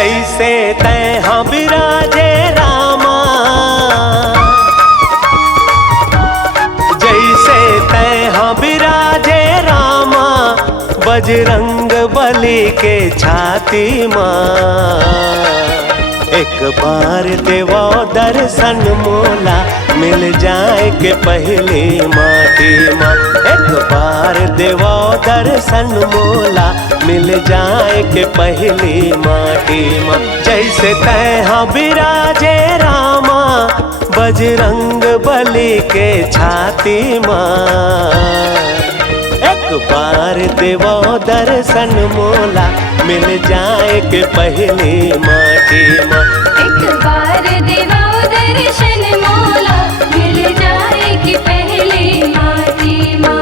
जैसे तैं हाँ बिराजे रामा, जैसे तैं हाँ बिराजे रामा, बजरंग बली के छाती माँ। एक बार देवो दर्शन मोला, मिल जाए के पहली माटी माँ। एक बार देवो दर्शन मोला, मिल जाए के पहली माटी माँ। जैसे तैं हाँ बिराजे रामा, बजरंग बली के छाती माँ। एक बार देवो दर्शन मोला, मिल जाए के पहली माटी माँ। एक बार देवो दर्शन मोला, मिल जाए कि पहली माटी माँ।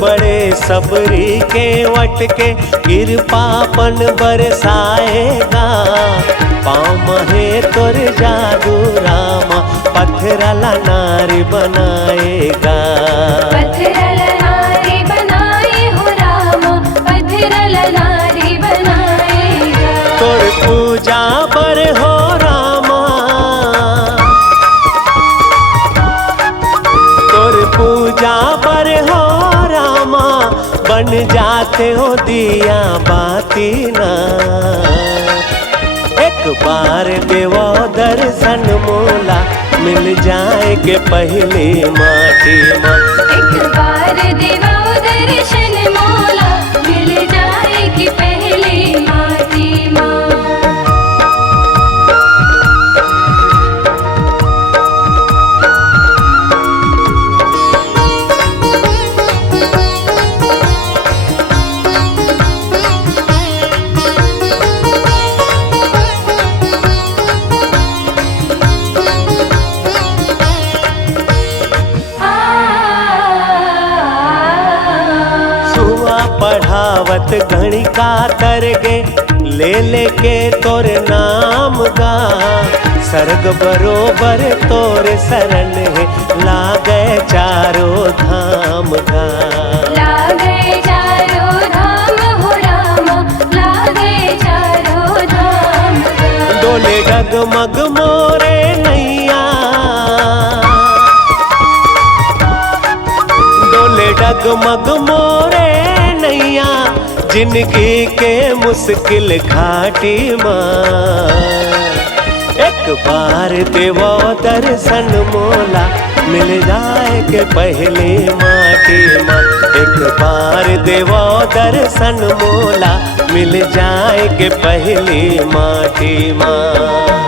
बड़े सबरी के वट के कृपापन बरसाएगा। पाँव महे तोर जादू रामा, पत्थरला नारी बनाएगा। पत्थरला नारी बनाए हो रामा, पत्थरला नारी बनाएगा। तोर पूजा पर हो रामा, तोर पूजा पर हो रामा, बन जाते हो दिया बाती ना। एक बार देवो दर्शन मोला, मिल जाए के पहली माटी माँ। एक बार देवो दर्शन मोला, मिल जाए कि पहली माटी माँ। पढ़ावत गणिका तरगे, ले लेके तोर नाम गा। सर्ग बरोबर तोर शरण है, लागे चारों धाम गा। लागे चारों धाम हो रामा, लागे चारों धाम गा। डोले डगमग मोरे नैया, डोले डगमग मोरे नैया, जिंदगी के मुश्किल घाटी माँ। एक बार देवो दर्शन मोला, मिल जाए के पहली माटी माँ। एक बार देवो दर्शन मोला, मिल जाए के पहली माटी माँ।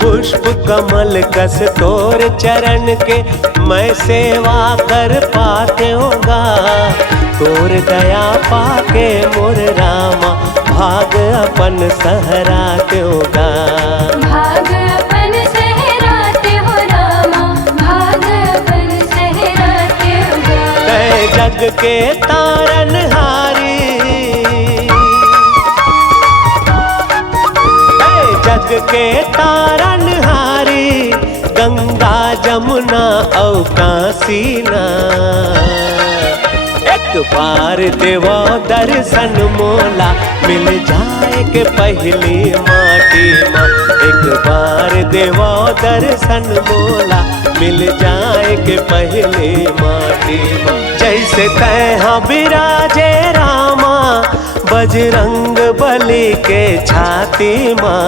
पुष्प कमल कस तोर चरण के, मैं सेवा कर पाते होगा। तोर दया पाके मोर रामा, भाग अपन सहराते होगा। भाग अपन सहराते हो रामा, भाग अपन सहराते होगा। तै जग के तारनहारी, जग के तारनहारी, गंगा जमुना औ काशी ना। एक बार देवो दर्शन मोला, मिल जाए के पहली माटी माँ। एक बार देवो दर्शन मोला, मिल जाए के पहली माटी माँ। जैसे तैं हाँ बिराजे रामा, बजरंग बली के छाती माँ।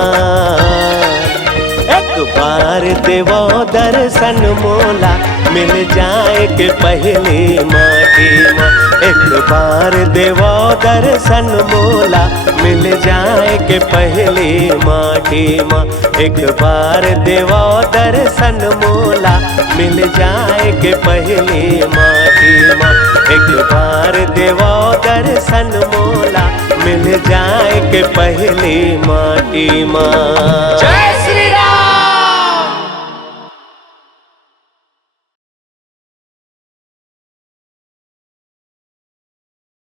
एक बार देवो दर्शन मोला, मिल जाए के पहली माटी माँ। एक बार देवो दर्शन मोला मिल जाए के पहली माटी माँ। एक बार देवो दर्शन मोला मिल जाए के पहली माटी माँ। एक बार देवो दर्शन मोला मिल जाए के पहली माटी माँ। जय श्री राम।